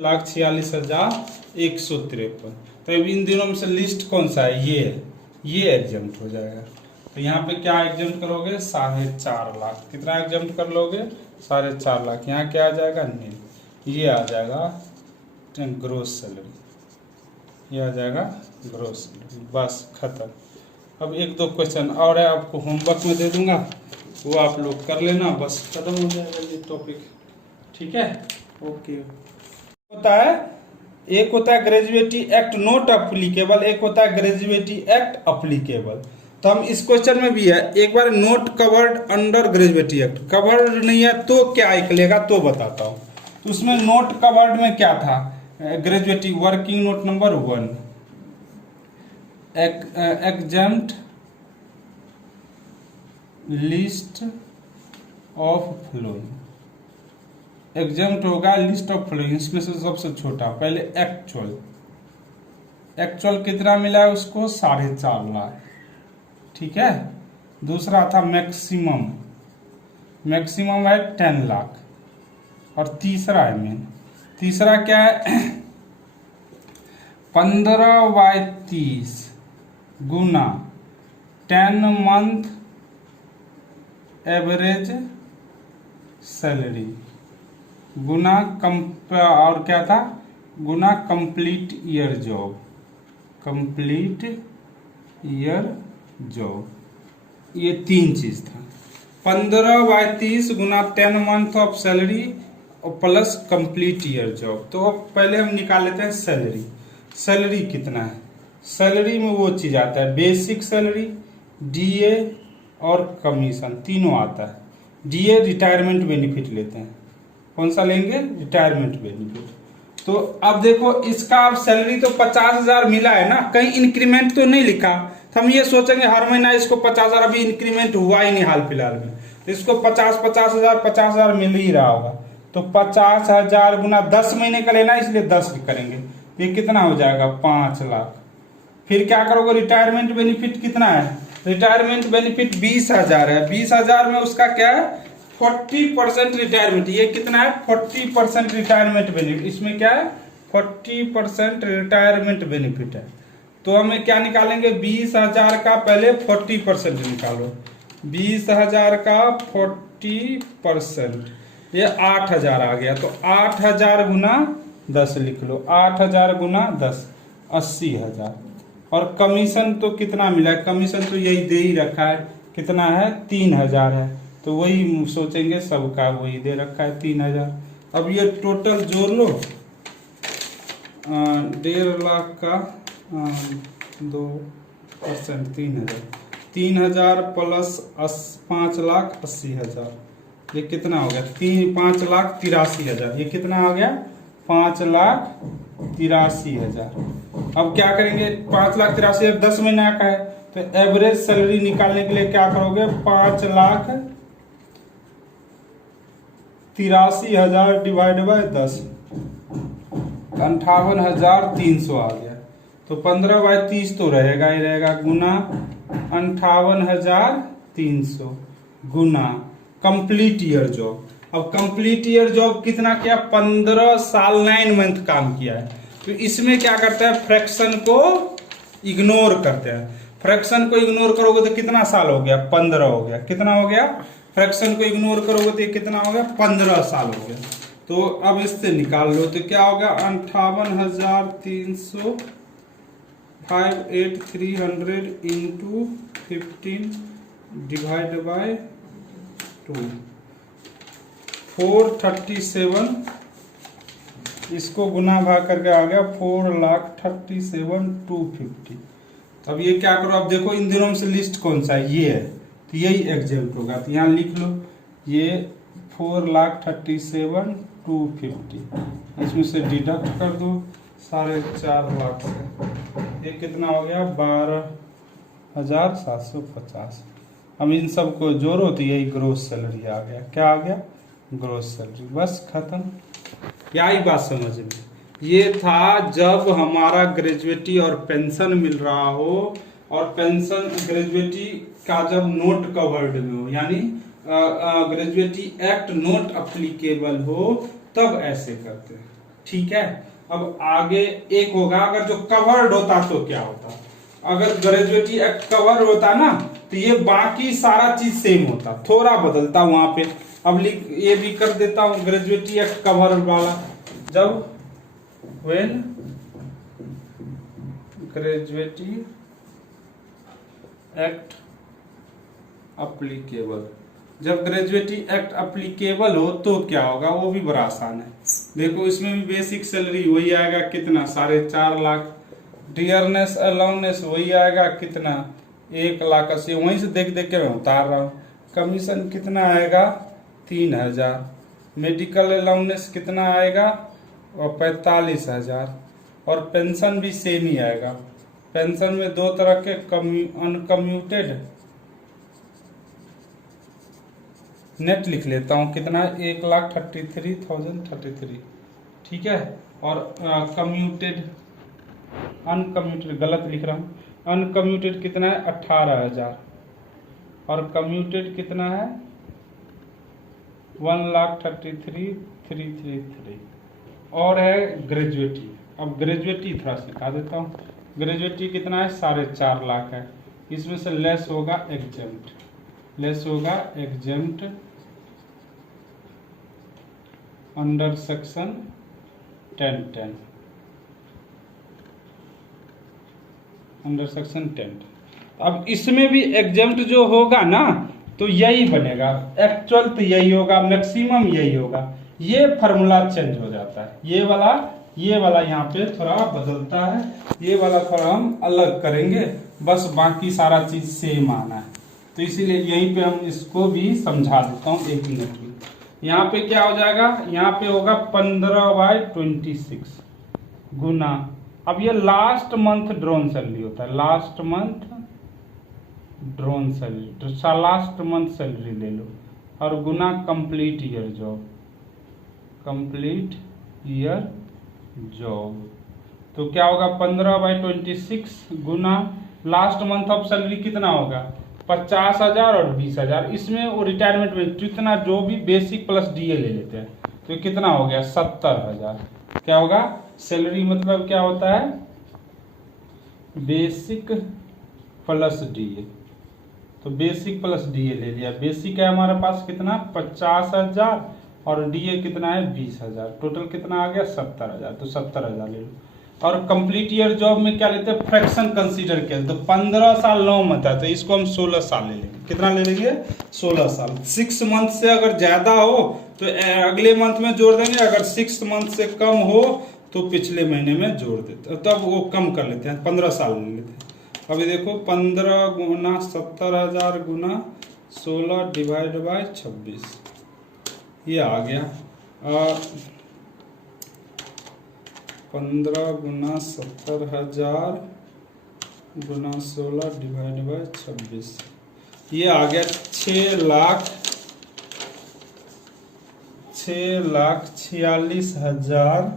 1,46,153। तो अब इन दिनों में से लिस्ट कौन सा है? ये एग्जाम्प्ट हो जाएगा। तो यहाँ पे क्या एग्जाम्प्ट करोगे? 4.5 लाख। कितना एग्जाम्प्ट कर लोगे? 4.5 लाख। यहाँ क्या आ जाएगा? नील। ये आ जाएगा ग्रोस सैलरी। ये आ जाएगा ग्रोस सैलरी। बस खत्म। अब एक दो क्वेश्चन और है, आपको होमवर्क में दे दूंगा, वो आप लोग कर लेना, बस खत्म हो जाएगा ये टॉपिक। ठीक है, ओके। होता है, एक होता है ग्रेजुएटी एक्ट नॉट अप्लीकेबल, एक होता है ग्रेजुएटी एक्ट अप्लीकेबल। तो हम इस क्वेश्चन में भी है, एक बार not covered under gratuity act, covered नहीं है तो क्या निकलेगा तो बताता हूँ। तो उसमें नोट कवर्ड में क्या था? Gratuity working note number 1, exempt list of following. Exempt होगा लिस्ट ऑफ फ्लोइंग, इसमें से सबसे छोटा। पहले एक्चुअल कितना मिला है उसको? 4.5 लाख। ठीक है। दूसरा था मैक्सिमम है 10 लाख। और तीसरा है मेन, तीसरा क्या है? 15/30 गुना 10 मंथ एवरेज सैलरी गुना और क्या था? गुना कंप्लीट ईयर जॉब। ये 3 चीज था। 15/30 गुना 10 मंथ ऑफ सैलरी और प्लस कंप्लीट ईयर जॉब। तो अब पहले हम निकाल लेते हैं सैलरी कितना है। सैलरी में वो चीज आता है, बेसिक सैलरी, डीए और कमीशन, तीनों आता है। डीए रिटायरमेंट बेनिफिट लेते हैं। कौन सा लेंगे? Retirement benefit. तो अब देखो, इसका अब सैलरी तो 50,000 मिला है ना, कहीं इंक्रीमेंट तो नहीं लिखा। तो हम ये सोचेंगे हर महीना इसको 50,000, अभी इंक्रीमेंट हुआ ही नहीं हाल फिलहाल में, तो इसको 50,000 मिल ही रहा होगा। तो 50,000 गुना 10 महीने का लेना, इसलिए 10 करेंगे। ये कितना हो जाएगा? 5 लाख। फिर क्या करोगे? रिटायरमेंट बेनिफिट कितना है? रिटायरमेंट बेनिफिट 20,000 है। 20,000 में उसका क्या है? 40% रिटायरमेंट। ये कितना है? 40% रिटायरमेंट बेनिफिट। इसमें क्या है? 40% रिटायरमेंट बेनिफिट है। तो हमें क्या निकालेंगे? 20,000 का पहले 40% निकालो। 20,000 का 40%, ये 8,000 आ गया। तो 8,000 गुना 10 लिख लो। 8,000 गुना 10, 80,000। और कमीशन तो कितना मिला है? कमीशन तो यही दे ही रखा है, कितना है? 3,000 है। तो वही सोचेंगे, सबका वही दे रखा है 3,000। अब ये टोटल जोड़ लो, 1.5 लाख का 2%, 3,000। 3,000 प्लस 5,80,000, ये कितना हो गया? 5,83,000। ये कितना आ गया? 5,83,000। अब क्या करेंगे? 5,83,000 10 महीना का है, तो एवरेज सैलरी निकालने के लिए क्या करोगे? 5,83,000 डिवाइड बाय 10, 58,300 आ गया। तो 15/30 तो रहेगा ही रहेगा, गुना 58,300 गुना कंप्लीट ईयर जॉब। अब कंप्लीट ईयर जॉब कितना किया? 15 साल 9 मंथ काम किया है। तो इसमें क्या करते हैं? फ्रैक्शन को इग्नोर करते हैं। फ्रैक्शन को इग्नोर करोगे तो कितना साल हो गया? 15 हो गया। कितना हो गया? फ्रैक्शन को इग्नोर करोगे तो कितना हो गया? 15 साल हो गया। तो अब इससे निकाल लो, तो क्या होगा? 58,300 58,300 इंटू 15 डिवाइड बाय 2, 437। इसको गुना भाग करके आ गया 4,37,250। अब ये क्या करो? अब देखो इन दिनों में से लिस्ट कौन सा है? ये है, तो यही एग्जाम्पल होगा। तो यहाँ लिख लो, ये 4,37,250। इसमें से डिडक्ट कर दो 4.5 लाख से, ये कितना हो गया? 12,750। हम इन सब को जोड़ो तो यही ग्रोस सैलरी आ गया। क्या आ गया? Gross salary. बस खत्म। क्या ही बात समझ में? ये था जब हमारा ग्रेजुएटी और पेंशन मिल रहा हो, और पेंशन ग्रेजुएटी का जब नोट कवर्ड में हो, यानी ग्रेजुएटी एक्ट नोट अप्लीकेबल हो, तब ऐसे करते हैं। ठीक है। अब आगे एक होगा, अगर जो कवर्ड होता तो क्या होता, अगर ग्रेजुएटी एक्ट कवर होता ना तो ये बाकी सारा चीज सेम होता, थोड़ा बदलता वहां पे। अब लिख ये भी कर देता हूं, ग्रेजुएटी एक्ट कवर वाला, जब व्हेन ग्रेजुएटी एक्ट अप्लीकेबल, जब ग्रेजुएटी एक्ट अप्लीकेबल हो तो क्या होगा, वो भी बड़ा आसान है। देखो इसमें भी बेसिक सैलरी वही आएगा कितना, 4.5 लाख। डियरनेस अलाउनेस वही आएगा कितना, 1,80,000। वहीं से देख देख के मैं उतार रहा हूँ। कमीशन कितना आएगा, 3,000। मेडिकल अलाउनेस कितना आएगा, और 45,000। और पेंशन भी सेम ही आएगा। पेंशन में दो तरह के, अनकम्यूटेड, नेट लिख लेता हूँ कितना, 1,33,033, ठीक है। और कम्यूटेड, अनकम्यूटेड गलत लिख रहा हूँ, अनकम्यूटेड कितना है, 18,000। और कम्यूटेड कितना है, 1,33,333। और है ग्रेजुएटी। अब ग्रेजुएटी थोड़ा सिखा देता हूँ। ग्रेजुएटी कितना है, 4.5 लाख है। इसमें से लेस होगा एग्जेम्प्ट, लेस होगा exempt under section 1010, under section 10। अब इसमें भी एग्जेम्प्ट जो होगा ना तो यही बनेगा, एक्चुअल तो यही होगा, मैक्सिमम यही होगा। ये फार्मूला चेंज हो जाता है, ये वाला यहाँ पे थोड़ा बदलता है, ये वाला थोड़ा हम अलग करेंगे, बस बाकी सारा चीज सेम आना है। तो इसीलिए यहीं पे हम इसको भी समझा देता हूँ 1 मिनट में। यहाँ पे क्या हो जाएगा, यहाँ पे होगा 15/26 गुना, अब ये लास्ट मंथ ड्रोन सैलरी होता है, लास्ट मंथ ड्रोन सैलरी, तो लास्ट मंथ सैलरी ले लो, और गुना complete year job, complete year job. तो क्या होगा, 15/26 गुना लास्ट मंथ ऑफ सैलरी कितना होगा, 50,000 और 20,000। इसमें वो रिटायरमेंट में जितना जो भी बेसिक प्लस डीए ले लेते हैं, तो कितना हो गया, 70,000। क्या होगा, सैलरी मतलब क्या होता है, बेसिक प्लस डीए। तो बेसिक प्लस डीए ले लिया, बेसिक है हमारे पास कितना, 50,000, और डीए कितना है, 20,000। टोटल कितना आ गया, 70,000। तो 70,000 ले लो। और कंप्लीट ईयर जॉब में क्या लेते हैं, फ्रैक्शन कंसीडर किया, तो 15 साल 9 मंथ है, तो इसको हम 16 साल ले लेंगे। कितना ले लेंगे, 16 साल। 6 मंथ से अगर ज्यादा हो तो अगले मंथ में जोड़ देंगे, अगर 6 मंथ से कम हो तो पिछले महीने में जोड़ देते हैं, तब वो कम कर लेते हैं, 15 साल ले लेते हैं। अभी देखो 15 गुना 70,000 गुना 16 डिवाइड बाय 26, ये आ गया। और 15 गुना 70,000 गुना 16 डिवाइड बाय 26, ये आ गया 6,46,000।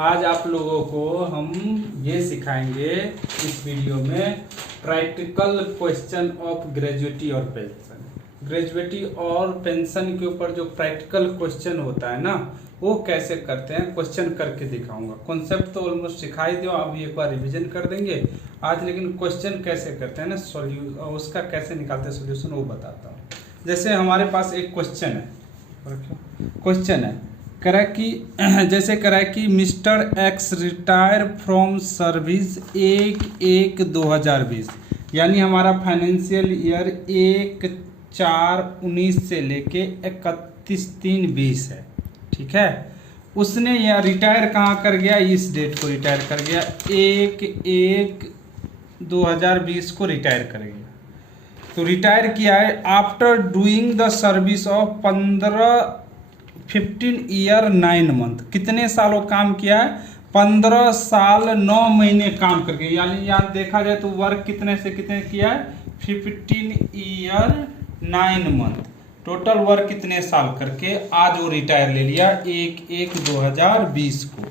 आज आप लोगों को हम ये सिखाएंगे इस वीडियो में प्रैक्टिकल क्वेश्चन ऑफ ग्रेजुएटी और पेंशन। ग्रेजुएटी और पेंशन के ऊपर जो प्रैक्टिकल क्वेश्चन होता है ना, वो कैसे करते हैं, क्वेश्चन करके दिखाऊंगा। कॉन्सेप्ट तो ऑलमोस्ट सिखा ही दो, अभी एक बार रिवीजन कर देंगे आज, लेकिन क्वेश्चन कैसे करते हैं ना, उसका कैसे निकालते हैं सोल्यूशन, वो बताता हूँ। जैसे हमारे पास एक क्वेश्चन है, करा कि जैसे करा कि mister x retire from service 1/1/2020, यानी हमारा फाइनेंशियल ईयर 1/4/19 से लेके 31/3/20 है, ठीक है। उसने यह रिटायर कहाँ कर गया, इस डेट को रिटायर कर गया, 1/1/2020 को रिटायर कर गया। तो रिटायर किया है after doing the service of 15 year 9 month. कितने सालों काम किया है, 15 साल 9 महीने काम करके, यानी यहाँ देखा जाए तो वर्क कितने से कितने किया है, 15 ईयर 9 मंथ। टोटल वर्क कितने साल करके आज वो रिटायर ले लिया 1/1/2020 को।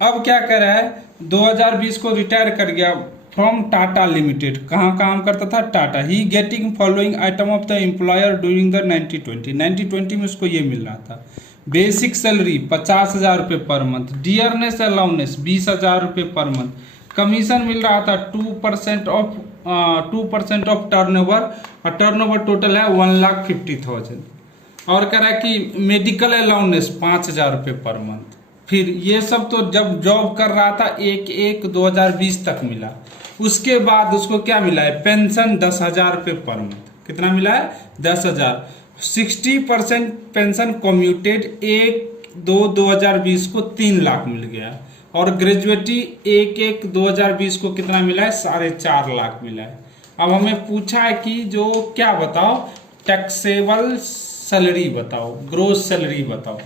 अब क्या कर रहा है, 2020 को रिटायर कर गया फ्रॉम टाटा लिमिटेड। कहाँ काम करता था, टाटा। ही getting following item of the employer during the 90-20 में उसको ये मिल रहा था, बेसिक सैलरी 50,000 रुपये पर मंथ, डियरनेस अलाउंस 20,000 रुपये पर मंथ, कमीशन मिल रहा था 2% ऑफ टर्नओवर, और टर्नओवर टोटल है 1,50,000। और कह रहा है कि मेडिकल अलाउंस 5,000 रुपये पर मंथ। फिर ये सब तो जब जॉब कर रहा था 1/1/2020 तक मिला। उसके बाद उसको क्या मिला है, पेंशन 10,000 रुपये पर मंथ। कितना मिला है, 10,000। 60% पेंशन कम्यूटेड 1/2/2020 को 3 लाख मिल गया। और ग्रेजुएटी 1/1/2020 को कितना मिला है, 4.5 लाख मिला है। अब हमें पूछा है कि जो क्या बताओ, टैक्सेबल सैलरी बताओ, ग्रोस सैलरी बताओ।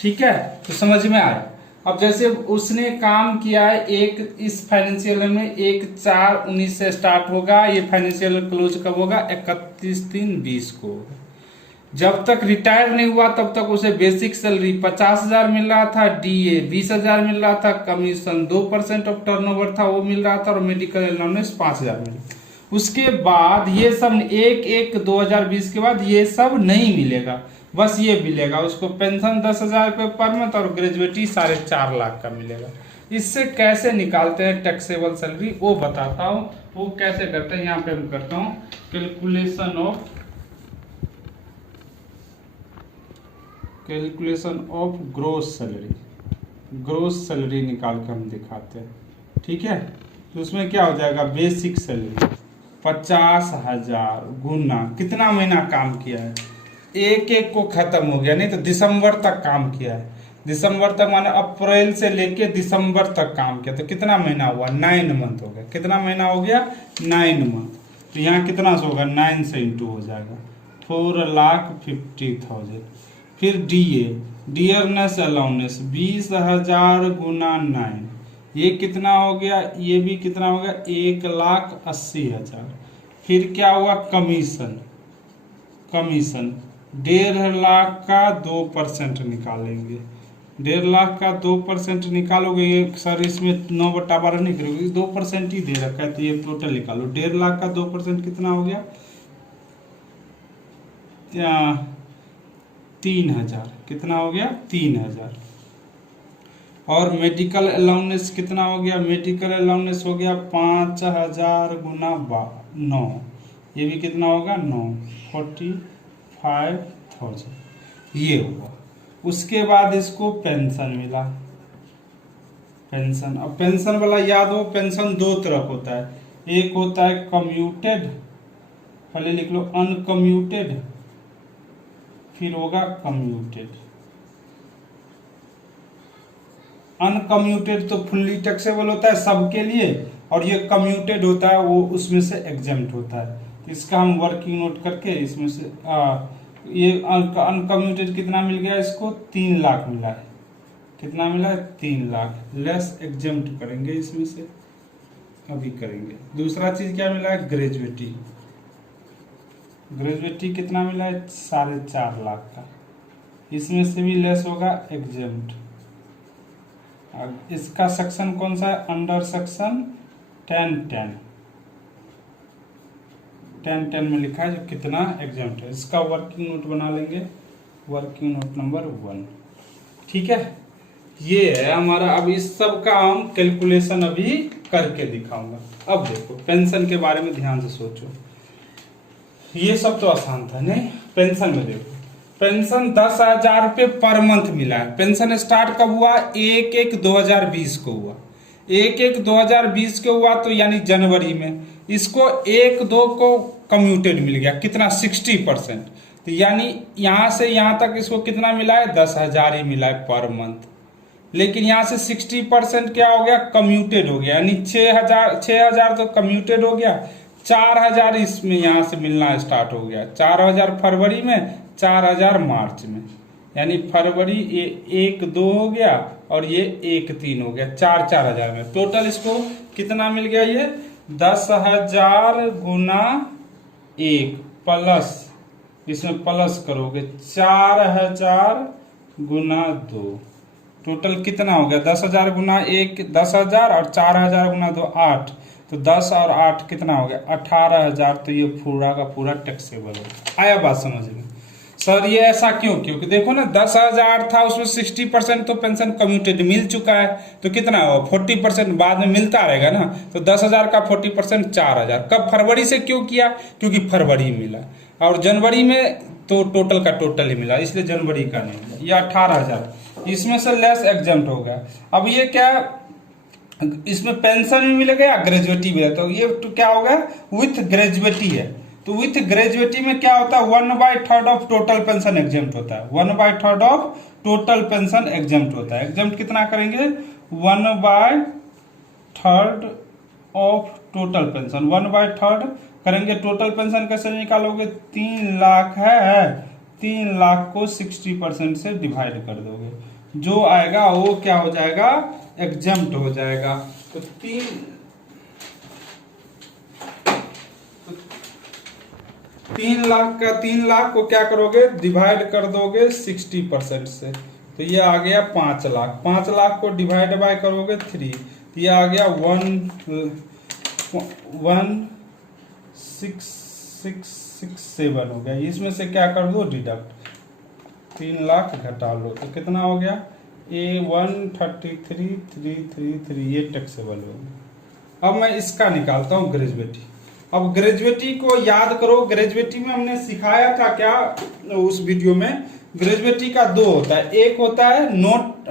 ठीक है, तो समझ में आया। अब जैसे उसने काम किया है एक इस फाइनेंशियल में 1/4/19 से स्टार्ट होगा, ये फाइनेंशियल क्लोज कब होगा, 31/3/20 को होगा। जब तक रिटायर नहीं हुआ तब तक उसे बेसिक सैलरी 50,000 मिल रहा था, डीए 20,000 मिल रहा था, कमीशन 2% ऑफ टर्नओवर था वो मिल रहा था, और मेडिकल अलाउंस 5,000 मिल रहा था। उसके बाद ये सब 1/1/2020 के बाद ये सब नहीं मिलेगा, बस ये मिलेगा उसको पेंशन 10,000 रुपये पर मंथ, और ग्रेजुएटी 4.5 लाख का मिलेगा। इससे कैसे निकालते हैं टैक्सेबल सैलरी वो बताता हूँ। वो कैसे करते हैं, यहाँ पे हम करता हूँ कैलकुलेशन ऑफ ग्रोस सैलरी निकाल कर हम दिखाते हैं। ठीक है, तो उसमें क्या हो जाएगा, बेसिक सैलरी 50,000 गुना कितना महीना काम किया है, 1/1 को खत्म हो गया, नहीं तो दिसंबर तक काम किया है। दिसंबर तक माने अप्रैल से लेके दिसंबर तक काम किया, तो कितना महीना हुआ, 9 मंथ हो गया। कितना महीना हो गया, 9 मंथ। तो यहाँ कितना से होगा, 9 से इंटू हो जाएगा, 4,50,000। फिर डियरनेस अलाउंस 20,000 गुना 9, ये कितना हो गया, ये भी कितना हो गया, 1,80,000। फिर क्या हुआ, कमीशन 1.5 लाख का 2% निकालेंगे। 1.5 लाख का 2% निकालोगे, ये सर इसमें 9/12 नहीं करोगे, 2% ही दे रखा है, तो ये टोटल निकालो। 1.5 लाख का 2% कितना हो गया, 3,000। कितना हो गया, 3,000। और मेडिकल अलाउंस कितना हो गया, मेडिकल अलाउंस हो गया 5,000 गुना 9, ये भी कितना होगा, 9, 45,000 ये हुआ। उसके बाद इसको पेंशन मिला, पेंशन। अब पेंशन वाला याद हो, पेंशन 2 तरफ होता है, एक होता है कम्यूटेड, पहले लिख लो अनकम्यूटेड, फिर होगा कम्यूटेड। अनकम्यूटेड तो फुल्ली टैक्सेबल होता है सबके लिए, और ये कम्यूटेड होता है वो उसमें से एग्जेम्प्ट होता है। इसका हम वर्किंग नोट करके इसमें से ये अनकम्यूटेड कितना मिल गया, इसको 3 लाख मिला है। कितना मिला है, 3 लाख। लेस एग्जेम्प्ट करेंगे इसमें से, अभी करेंगे। दूसरा चीज क्या मिला है, ग्रेजुएटी कितना मिला है, 4.5 लाख का, इसमें से भी लेस होगा एग्जेम्प्ट। इसका सेक्शन कौन सा है, अंडर सेक्शन 1010 में लिखा है जो कितना एग्जेम्प्ट है। इसका वर्किंग नोट बना लेंगे, वर्किंग नोट नंबर 1। ठीक है, ये है हमारा। अब इस सब का हम कैलकुलेशन अभी करके दिखाऊंगा। अब देखो पेंशन के बारे में ध्यान से सोचो, ये सब तो आसान था नहीं। पेंशन में देखो, पेंशन 10,000 रुपये पर मंथ मिला है। पेंशन स्टार्ट कब हुआ, 1/1/2020 को हुआ। 1/1/2020 को हुआ तो यानी जनवरी में। इसको 1/2 को कम्यूटेड मिल गया, कितना, 60%। तो यानी यहां से यहां तक इसको कितना मिला है, 10,000 ही मिला है पर मंथ। लेकिन यहां से 60% क्या हो गया, कम्यूटेड हो गया, यानी 6,000 तो कम्यूटेड हो गया, 4,000 इसमें यहां से मिलना स्टार्ट हो गया। 4,000 फरवरी में, 4,000 मार्च में, यानी फरवरी ये 1/2 हो गया और ये 1/3 हो गया, 4,000 में। टोटल इसको कितना मिल गया, ये 10,000 गुना 1 प्लस, इसमें प्लस करोगे 4,000 गुना 2, टोटल कितना हो गया, 10,000 गुना 1 10,000 और 4,000 गुना 2 8, तो 10 और 8 कितना हो गया, 18,000। तो ये पूरा का पूरा टैक्सेबल है। आया बात समझ में। सर ये ऐसा क्यों? क्योंकि देखो ना 10,000 था, उसमें 60% तो पेंशन कम्यूटेड मिल चुका है, तो कितना हो 40% बाद में मिलता रहेगा ना। तो 10,000 का 40% 4,000। कब? फरवरी से। क्यों किया? क्योंकि फरवरी मिला, और जनवरी में तो टोटल का टोटल ही मिला, इसलिए जनवरी का नहीं मिला। ये 18,000 इसमें से लेस एग्जाम्प्ट हो गया। अब ये क्या, इसमें पेंशन भी मिलेगा या ग्रेजुएटी भी है, तो ये तो क्या हो गया, विथ ग्रेजुएटी है। तो विथ ग्रेजुएटी में क्या होता है, 1/3 ऑफ टोटल पेंशन एग्जेम्प्ट होता है। 1/3 ऑफ टोटल पेंशन एग्जेम्प्ट होता है। एग्जेम्प्ट कितना करेंगे, 1/3 ऑफ टोटल पेंशन। 1/3 करेंगे। टोटल पेंशन कैसे निकालोगे, 3 लाख है, 3 लाख को 60% से डिवाइड कर दोगे, जो आएगा वो क्या हो जाएगा, एग्जेम्प्ट हो जाएगा। तो 3 लाख का 3 लाख को क्या करोगे, डिवाइड कर दोगे 60% से, तो ये आ गया 5 लाख। 5 लाख को डिवाइड बाय करोगे 3, ये आ गया 1,667 हो गया। इसमें से क्या कर दो, डिडक्ट, 3 लाख घटा लो, तो कितना हो गया, A133,333, ये टैक्सेबल हो गया। अब मैं इसका निकालता हूँ ग्रेजुएटी। अब ग्रेजुएटी को याद करो, ग्रेजुएटी में हमने सिखाया था क्या उस वीडियो में, ग्रेजुएटी का 2 होता है। एक होता है नोट